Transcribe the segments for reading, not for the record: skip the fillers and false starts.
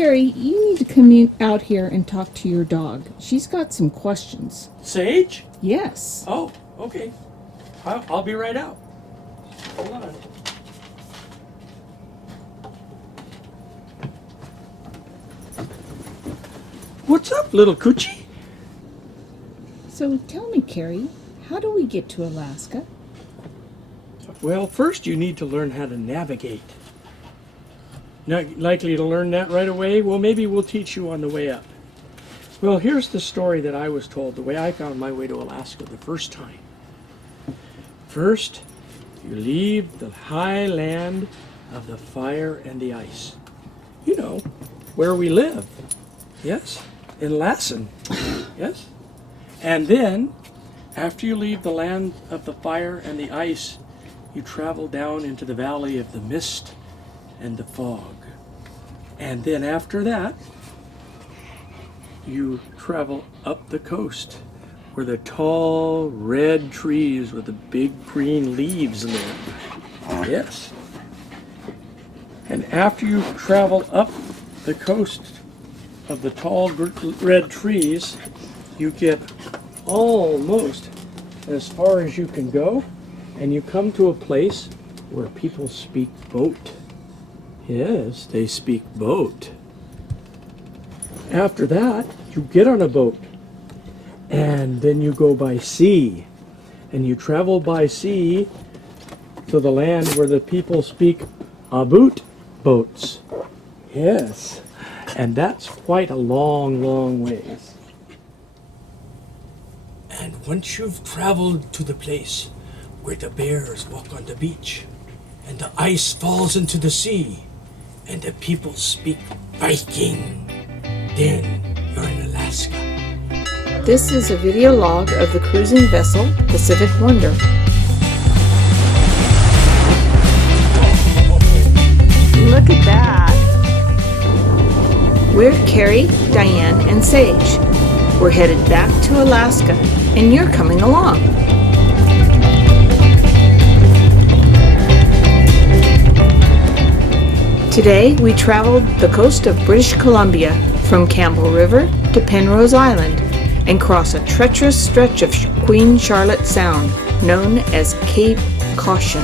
Carrie, you need to come out here and talk to your dog. She's got some questions. Sage? Yes. Oh, okay. I'll be right out. Hold on. What's up, little coochie? So tell me, Carrie, how do we get to Alaska? Well, first you need to learn how to navigate. Not likely to learn that right away? Well, maybe we'll teach you on the way up. Well, here's the story that I was told, the way I found my way to Alaska the first time. First, you leave the high land of the fire and the ice. You know, where we live. Yes? In Lassen. Yes? And then, after you leave the land of the fire and the ice, you travel down into the valley of the mist and the fog. And then after that, you travel up the coast where the tall red trees with the big green leaves live. Yes. And after you travel up the coast of the tall red trees, you get almost as far as you can go, and you come to a place where people speak boat. Yes, they speak boat. After that, you get on a boat, and then you go by sea, and you travel by sea to the land where the people speak about boats. Yes, and that's quite a long, long ways. And once you've traveled to the place where the bears walk on the beach, and the ice falls into the sea, and the people speak Viking, then you're in Alaska. This is a video log of the cruising vessel Pacific Wonder. Look at that. We're Carrie, Diane, and Sage. We're headed back to Alaska, and you're coming along. Today, we traveled the coast of British Columbia from Campbell River to Penrose Island and cross a treacherous stretch of Queen Charlotte Sound known as Cape Caution.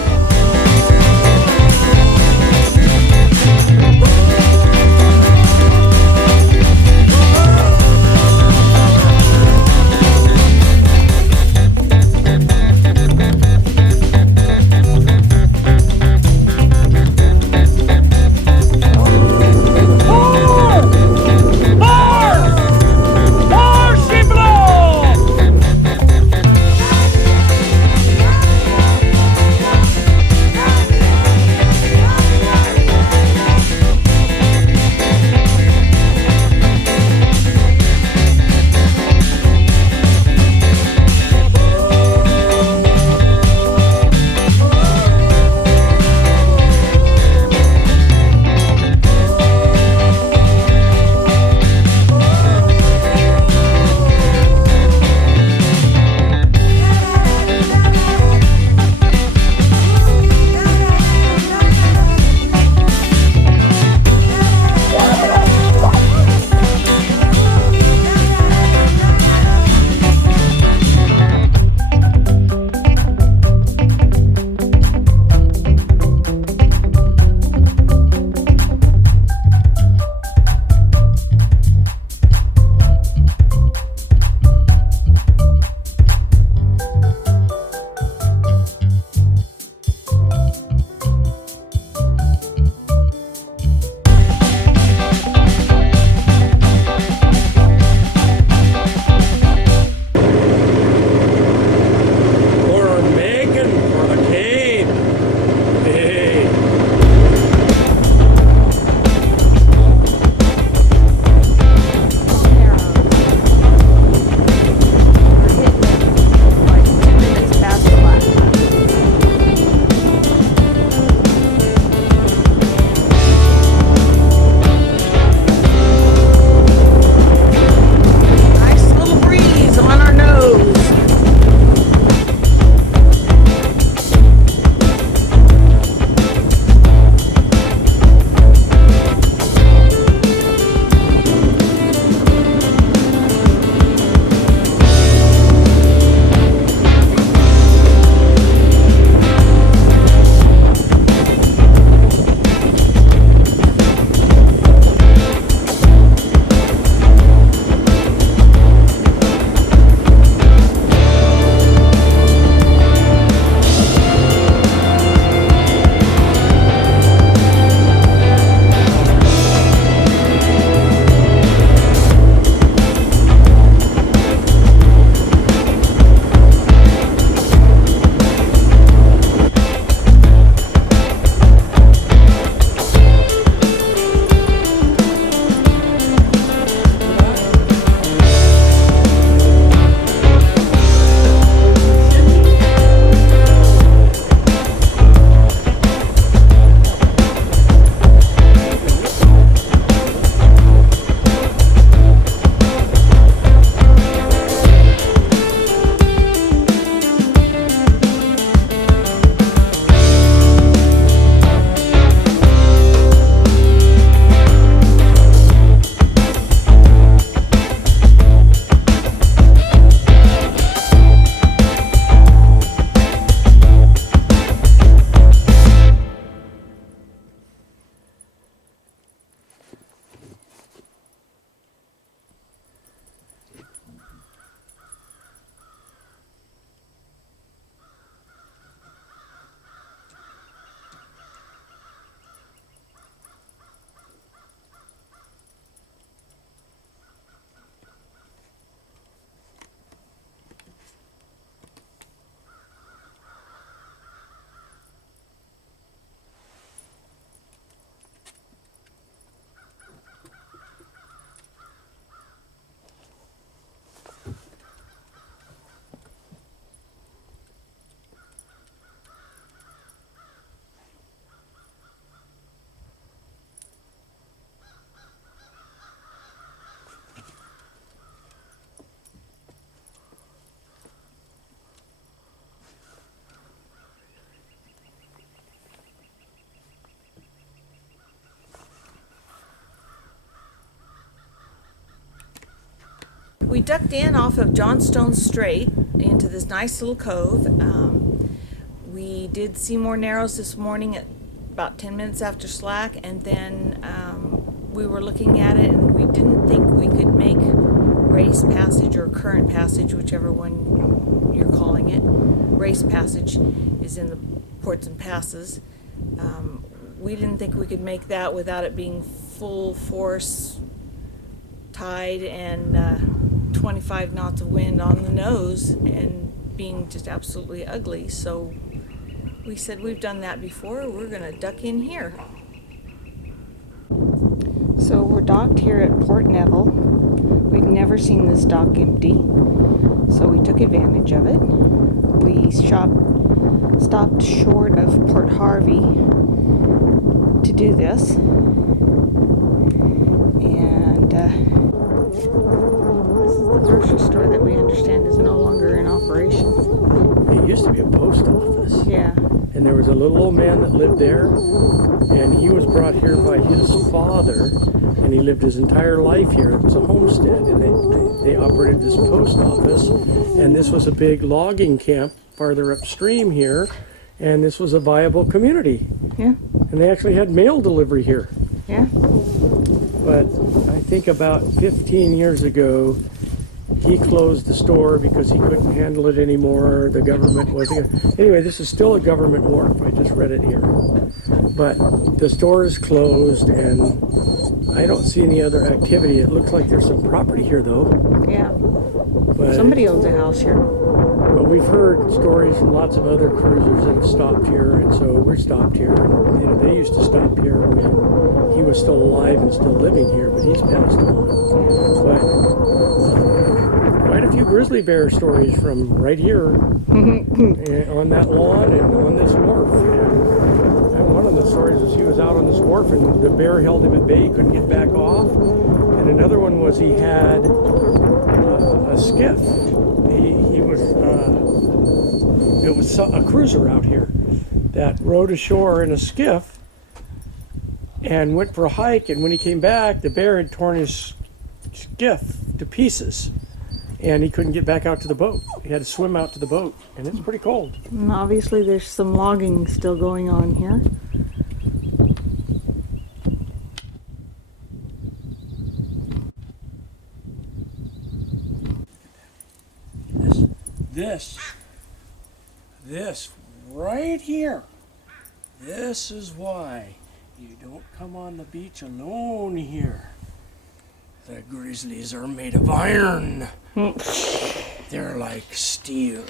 We ducked in off of Johnstone Strait into this nice little cove. We did see more narrows this morning at about 10 minutes after slack, and then we were looking at it and we didn't think we could make race passage or current passage, whichever one you're calling it. Race passage is in the ports and passes. We didn't think we could make that without it being full force tide and 25 knots of wind on the nose and being just absolutely ugly. So we said, we've done that before, we're gonna duck in here. So we're docked here at Port Neville. We've never seen this dock empty, so we took advantage of it. We stopped short of Port Harvey to do this, and this is the grocery store that we understand is no longer in operation. It used to be a post office. Yeah. And there was a little old man that lived there, and he was brought here by his father, and he lived his entire life here. It was a homestead, and they operated this post office, and this was a big logging camp farther upstream here, and this was a viable community. Yeah. And they actually had mail delivery here. Yeah. But I think about 15 years ago, he closed the store because he couldn't handle it anymore. The government wasn't gonna... Anyway, this is still a government wharf. I just read it here. But the store is closed, and I don't see any other activity. It looks like there's some property here, though. Yeah. But Somebody owns a house here. But we've heard stories from lots of other cruisers that have stopped here, and so we're stopped here. And, you know, they used to stop here when he was still alive and still living here, but he's passed on. But quite a few grizzly bear stories from right here on that lawn and on this wharf. And one of the stories was he was out on this wharf and the bear held him at bay, he couldn't get back off. And another one was he had a skiff. It was a cruiser out here that rode ashore in a skiff and went for a hike, and when he came back, the bear had torn his skiff to pieces, and he couldn't get back out to the boat. He had to swim out to the boat, and it's pretty cold. And obviously there's some logging still going on here. This right here, this is why you don't come on the beach alone here. The grizzlies are made of iron. They're like steel.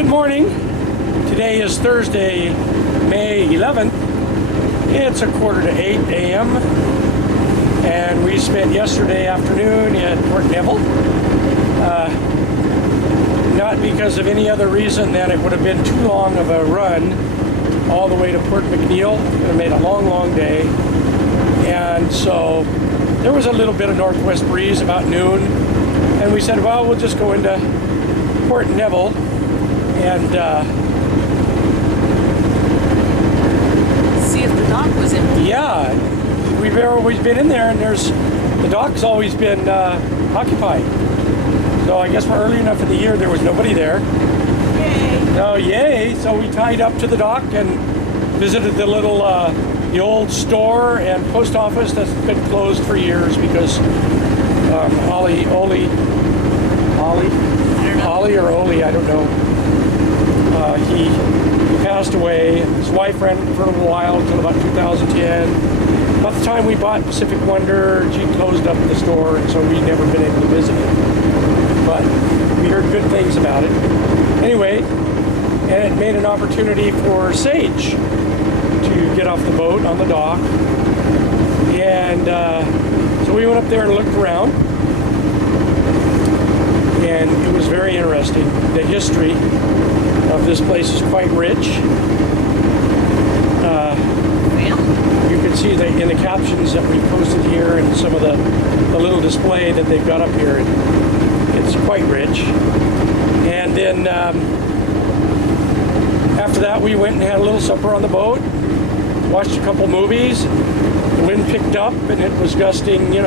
Good morning. Today is Thursday, May 11th. It's 7:45 a.m. and we spent yesterday afternoon at Port Neville. Not because of any other reason than it would have been too long of a run all the way to Port McNeill. It would have made a long day. And so there was a little bit of northwest breeze about noon. And we said, well, we'll just go into Port Neville and see if the dock was empty. yeah, we've always been in there, and the dock's always been occupied. So I guess we're early enough in the year there was nobody there. Yay! Oh, yay! So we tied up to the dock and visited the little the old store and post office that's been closed for years because Ollie or Oli, I don't know. He passed away. His wife ran it for a little while until about 2010. About the time we bought Pacific Wonder, she closed up the store, and so we've never been able to visit it. But we heard good things about it. Anyway, and it made an opportunity for Sage to get off the boat on the dock. And so we went up there and looked around. And it was very interesting. The history of this place is quite rich. You can see in the captions that we posted here and some of the little display that they've got up here. It's quite rich. And then after that we went and had a little supper on the boat, watched a couple movies. The wind picked up and it was gusting, it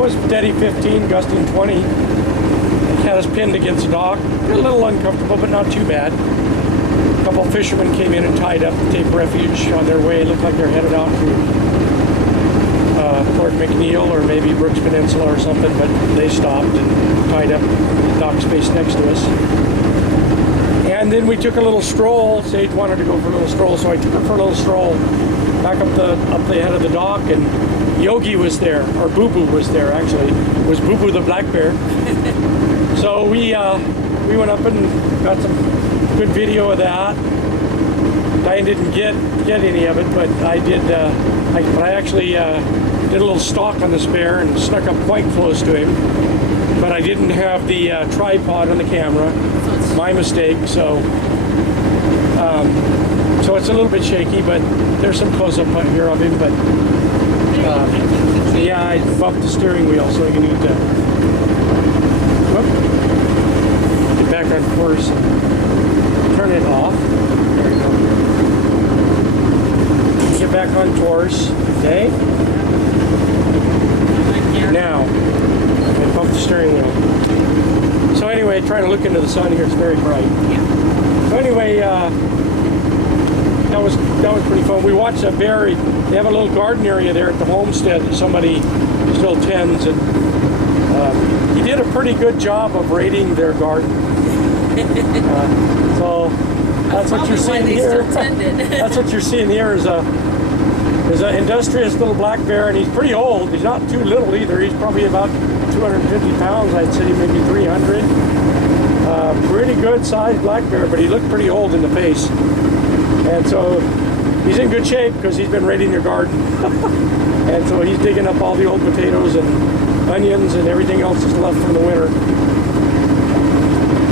was steady 15, gusting 20. Had us pinned against the dock. A little uncomfortable, but not too bad. A couple of fishermen came in and tied up to take refuge on their way. It looked like they're headed out to Port McNeill or maybe Brooks Peninsula or something, but they stopped and tied up the dock space next to us. And then we took a little stroll. Sage wanted to go for a little stroll, so I took her for a little stroll back up the head of the dock, and Yogi was there, or Boo Boo was there actually. It was Boo Boo the black bear. So we went up and got some good video of that. I didn't get any of it, but I did. I actually did a little stalk on this bear and snuck up quite close to him. But I didn't have the tripod on the camera. My mistake. So it's a little bit shaky, but there's some close-up here of him. But yeah, I bumped the steering wheel, so you need to. Get back on course and turn it off. There we go. Get back on course. Okay. Now, I bumped the steering wheel. So anyway, trying to look into the sun here. It's very bright. So anyway, that was pretty fun. We watched a Beary. They have a little garden area there at the homestead that somebody still tends, and he did a pretty good job of raiding their garden. So that's what you're seeing here. That's what you're seeing here is an industrious little black bear, and he's pretty old. He's not too little either. He's probably about 250 pounds, I'd say, maybe 300. Pretty good sized black bear, but he looked pretty old in the face. And so he's in good shape because he's been raiding their garden. And so he's digging up all the old potatoes and onions and everything else that's left from the winter.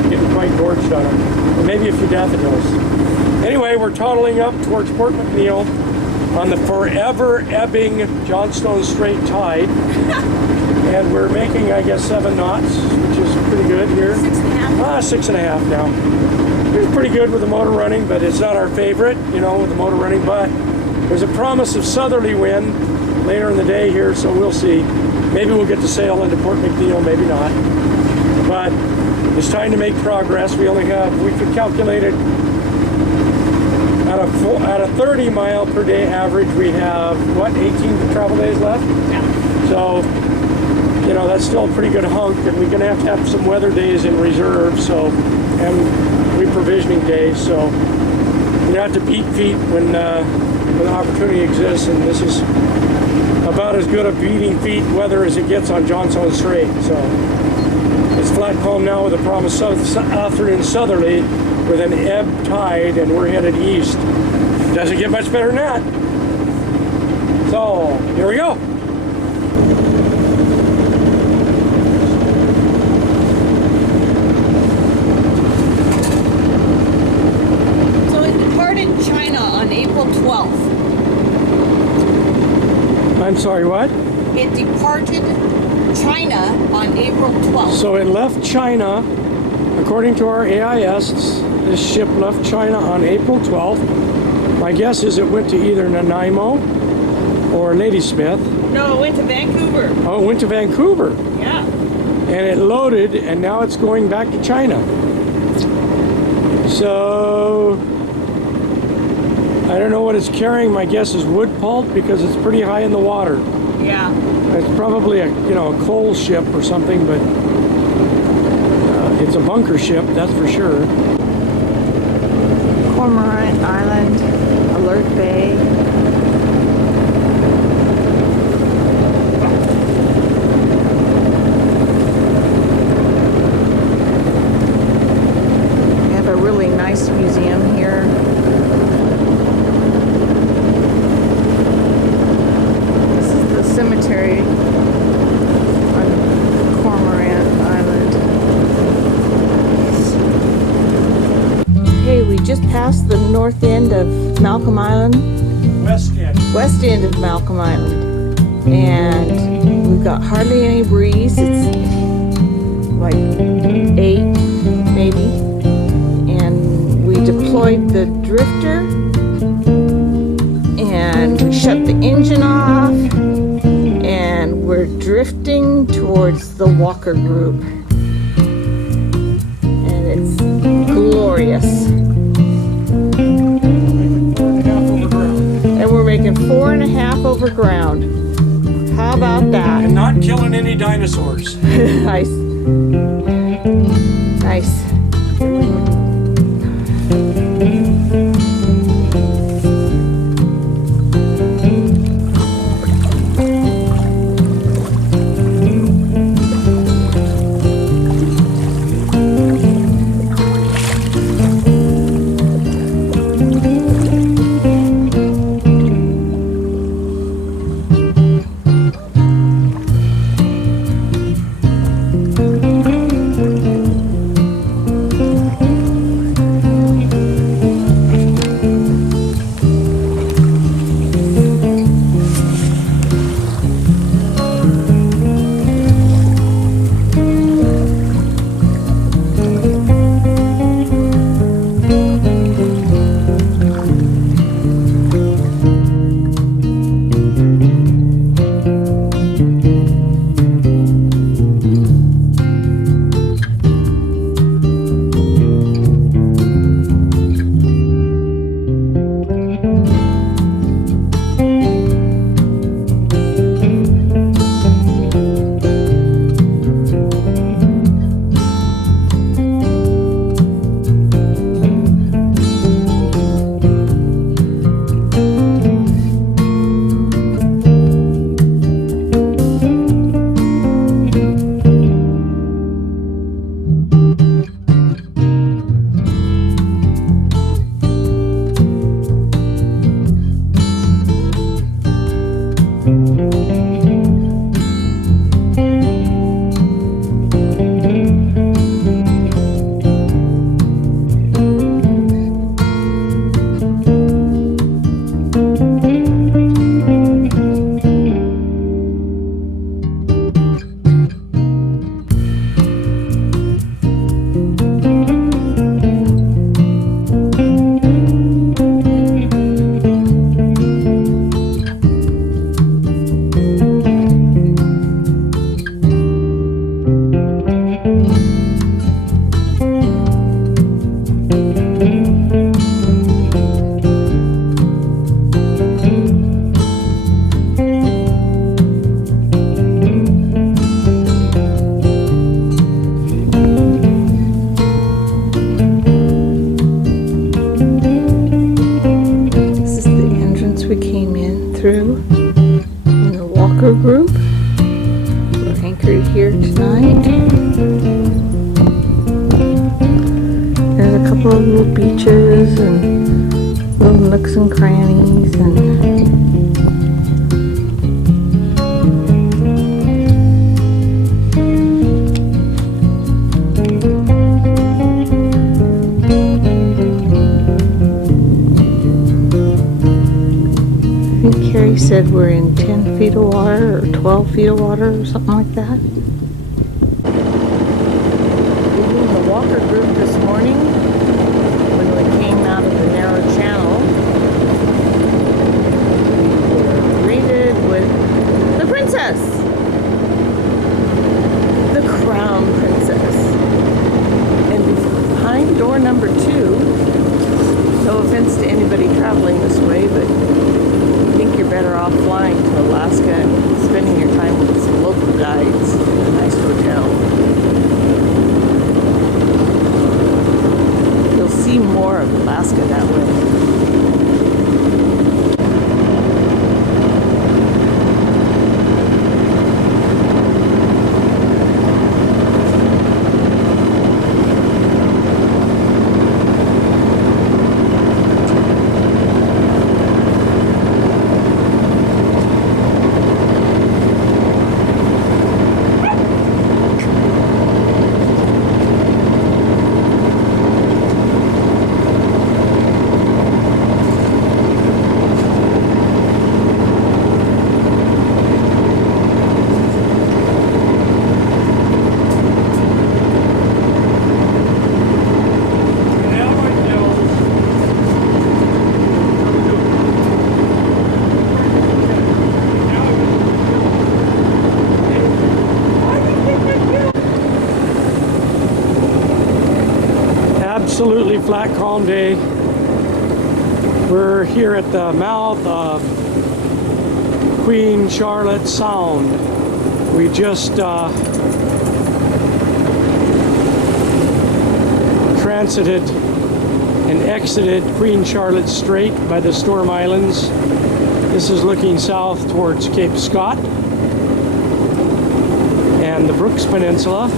Getting quite gorged on them. Or maybe a few daffodils. Anyway, we're toddling up towards Port McNeill on the forever ebbing Johnstone Strait tide. And we're making, I guess, 7 knots, which is pretty good here. 6.5? 6.5 now. It's pretty good with the motor running, but it's not our favorite, with the motor running. But there's a promise of southerly wind later in the day here, so we'll see. Maybe we'll get to sail into Port McNeill, maybe not. But it's time to make progress. We calculated at a 30 mile per day average, we have, 18 travel days left? Yeah. So, that's still a pretty good hunk, and we're going to have some weather days in reserve, and reprovisioning days, so you have to beat feet when the opportunity exists, and this is about as good a beating feet weather as it gets on Johnstone Strait. So it's flat calm now with a promise afternoon southerly with an ebb tide, and we're headed east. Doesn't get much better than that. So, here we go. So it departed China on April 12th. I'm sorry, what? It departed China on April 12th. So it left China, according to our AIS, this ship left China on April 12th. My guess is it went to either Nanaimo or Ladysmith. No, it went to Vancouver. Oh, it went to Vancouver. Yeah. And it loaded, and now it's going back to China. So I don't know what it's carrying. My guess is wood pulp because it's pretty high in the water. Yeah. It's probably a a coal ship or something, but it's a bunker ship, that's for sure. Cormorant Island, Alert Bay. We have a really nice museum here. This is the cemetery on Cormorant Island. Okay, we just passed the north end of Malcolm Island, west end of Malcolm Island, and we've got hardly any breeze. It's like 8 maybe, and we deployed the drifter and we shut the engine off, and we're drifting towards the Walker Group, and it's glorious. And we're making 4.5 over ground. How about that? And not killing any dinosaurs. Nice. Nice. through in the Walker Group. We're anchored here tonight. All little beaches and little nooks and crannies and I think Carrie said we're in 10 feet of water or 12 feet of water or something like that. Leaving the walker group this morning when we came out of the narrow channel, we were greeted with the princess! The crown princess. And behind door number 2, no offense to anybody traveling this way, but I think you're better off flying to Alaska and spending your time with some local guides in a nice hotel. You'll see more of Alaska that way. Absolutely flat, calm day. We're here at the mouth of Queen Charlotte Sound. We just transited and exited Queen Charlotte Strait by the Storm Islands. This is looking south towards Cape Scott and the Brooks Peninsula,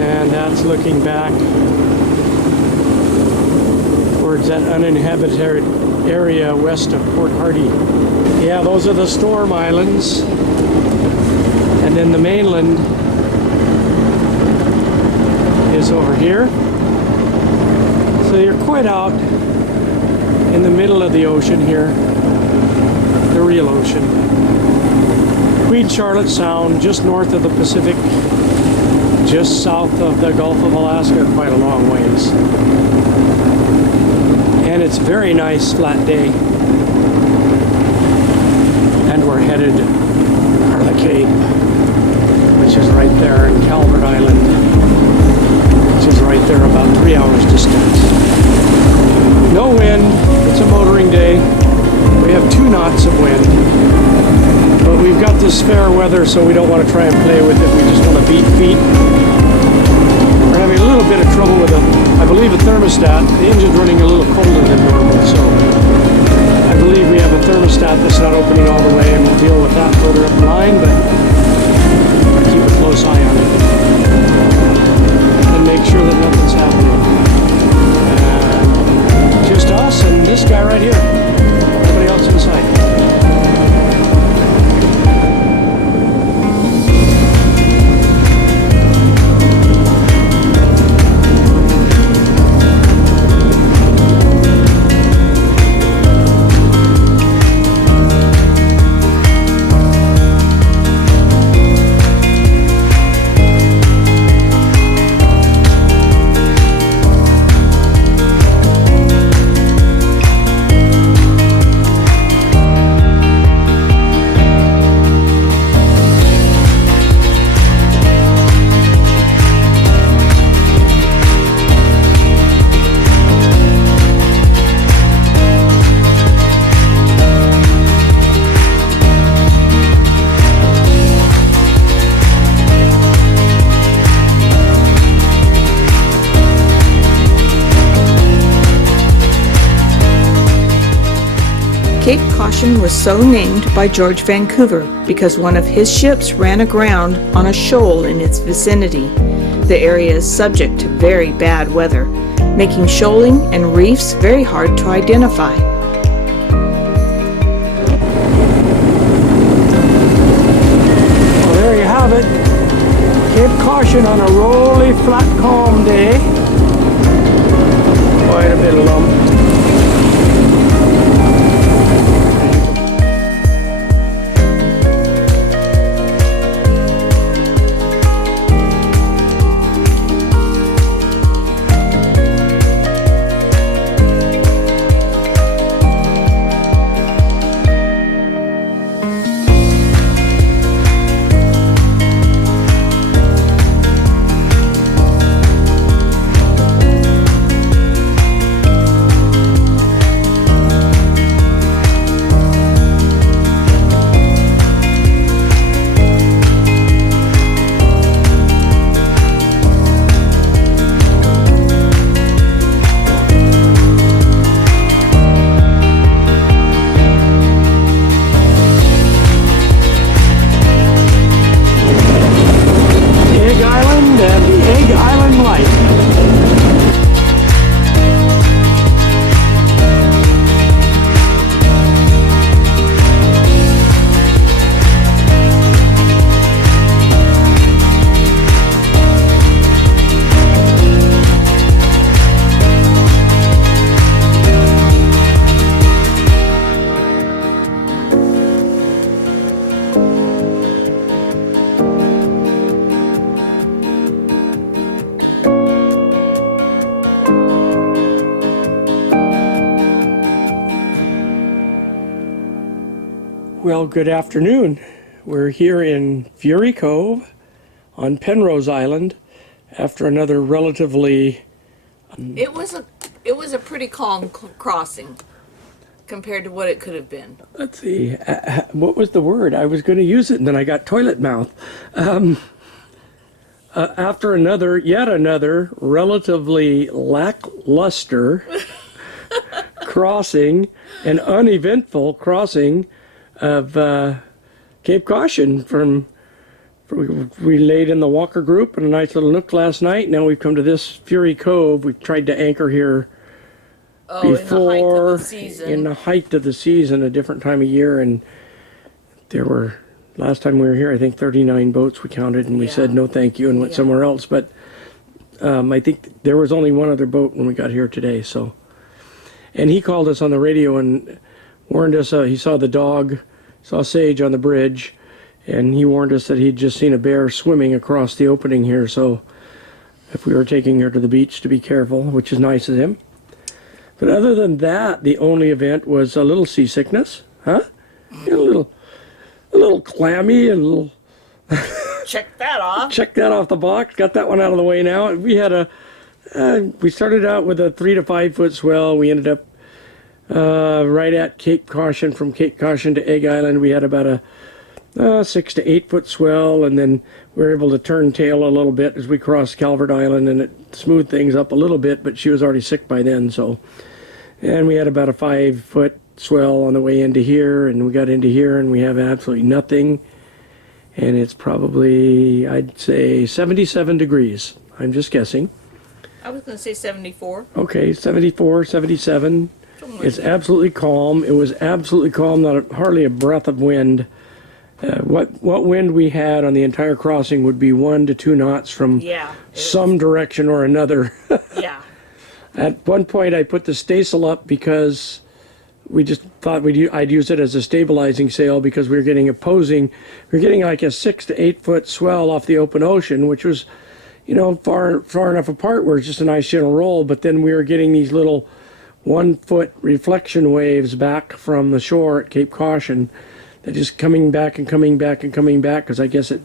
and that's looking back towards that uninhabited area west of Port Hardy. Yeah, those are the Storm Islands, and then the mainland is over here. So you're quite out in the middle of the ocean here, the real ocean. Queen Charlotte Sound, just north of the Pacific, just south of the Gulf of Alaska, quite a long ways. And it's a very nice flat day. And we're headed for the Cape, which is right there in Calvert Island, which is right there about 3 hours distance. No wind, it's a motoring day. We have 2 knots of wind. But we've got this fair weather, so we don't want to try and play with it. We just want to beat feet. We're having a little bit of trouble with I believe a thermostat. The engine's running a little colder than normal, so I believe we have a thermostat that's not opening all the way, and we'll deal with that further up the line, but keep a close eye on it and make sure that nothing's happening. Just us and this guy right here. Nobody else inside. Cape Caution was so named by George Vancouver because one of his ships ran aground on a shoal in its vicinity. The area is subject to very bad weather, making shoaling and reefs very hard to identify. Well, there you have it. Cape Caution on a rolly, flat, calm day. Quite a bit of lump. Well, good afternoon. We're here in Fury Cove on Penrose Island after another relatively... It was a pretty calm crossing compared to what it could have been. Let's see, what was the word? I was going to use it and then I got toilet mouth. After yet another relatively lackluster crossing, an uneventful crossing of Cape Caution we laid in the Walker Group in a nice little nook last night. Now we've come to this Fury Cove. We tried to anchor here before in the height of the season, a different time of year, and there were, last time we were here, I think 39 boats we counted, and we said no thank you and went somewhere else. But I think there was only one other boat when we got here today. So, and he called us on the radio and warned us. He saw the dog, saw Sage on the bridge, and he warned us that he'd just seen a bear swimming across the opening here. So if we were taking her to the beach, to be careful, which is nice of him. But other than that, the only event was a little seasickness, huh? A little clammy, and a little. Check that off. Check that off the box. Got that one out of the way now. We had we started out with a 3 to 5 foot swell. We ended up right at Cape Caution. From Cape Caution to Egg Island, we had about a 6 to 8 foot swell, and then we were able to turn tail a little bit as we crossed Calvert Island, and it smoothed things up a little bit, but she was already sick by then. So, and we had about a 5 foot swell on the way into here, and we got into here and we have absolutely nothing, and it's probably, I'd say, 77 degrees. I'm just guessing. I was going to say 74. Okay, 74, 77. It's absolutely calm. It was absolutely calm, hardly a breath of wind. What wind we had on the entire crossing would be 1 to 2 knots from some direction or another. Yeah. At one point I put the staysail up because we just thought I'd use it as a stabilizing sail, because we were getting like a 6 to 8 foot swell off the open ocean, which was, far enough apart where it's just a nice gentle roll. But then we were getting these little 1 foot reflection waves back from the shore at Cape Caution. They're just coming back and coming back and coming back, because I guess it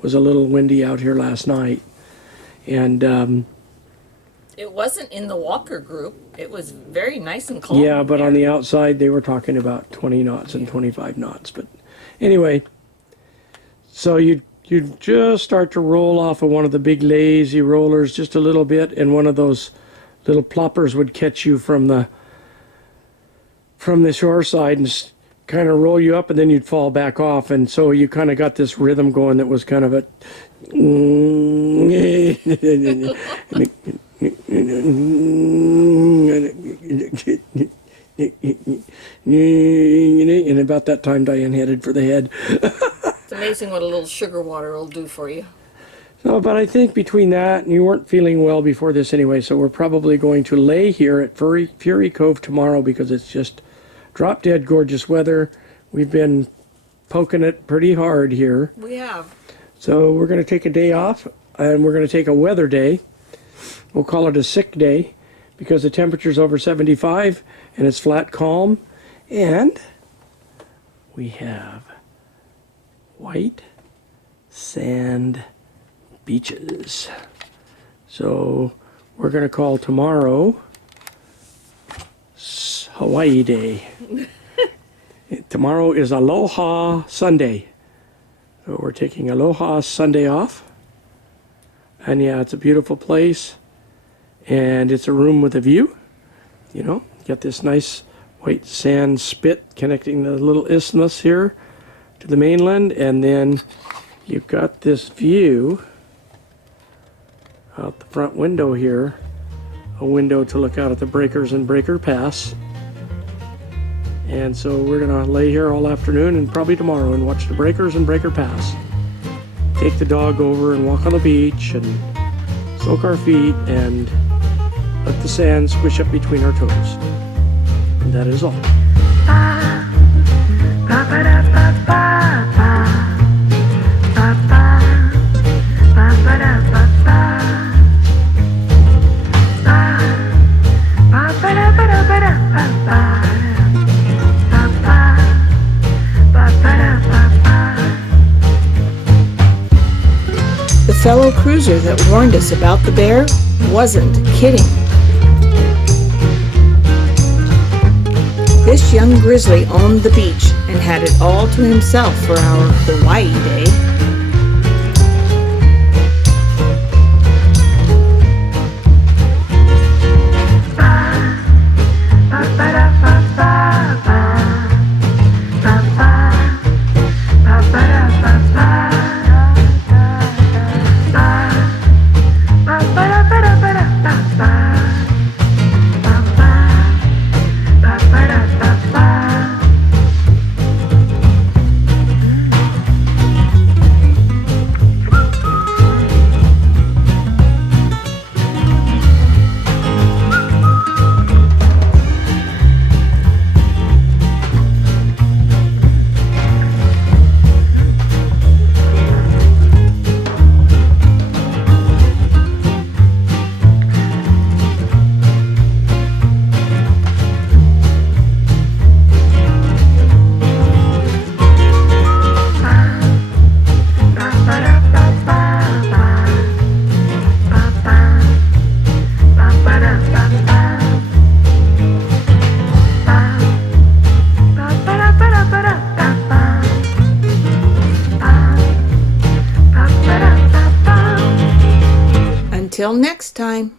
was a little windy out here last night. And it wasn't in the Walker Group. It was very nice and calm. Yeah, but on the outside they were talking about 20 knots and 25 knots. But anyway, so you just start to roll off of one of the big lazy rollers just a little bit, and one of those little ploppers would catch you from the shore side and kind of roll you up, and then you'd fall back off. And so you kind of got this rhythm going that was kind of a And about that time, Diane headed for the head. It's amazing what a little sugar water will do for you. No, but I think between that, and you weren't feeling well before this anyway, so we're probably going to lay here at Fury Cove tomorrow because it's just drop dead gorgeous weather. We've been poking it pretty hard here. We have. So we're going to take a day off, and we're going to take a weather day. We'll call it a sick day because the temperature's over 75 and it's flat calm. And we have white sand beaches. So we're going to call tomorrow Hawaii Day. Tomorrow is Aloha Sunday. So we're taking Aloha Sunday off. And yeah, it's a beautiful place. And it's a room with a view. You know, got this nice white sand spit connecting the little isthmus here to the mainland. And then you've got this view out the front window here. A window to look out at the breakers and Breaker Pass. And so we're going to lay here all afternoon and probably tomorrow and watch the breakers and Breaker Pass. Take the dog over and walk on the beach and soak our feet and let the sand squish up between our toes. And that is all. The fellow cruiser that warned us about the bear wasn't kidding. This young grizzly owned the beach and had it all to himself for our Hawaii Day. Until next time.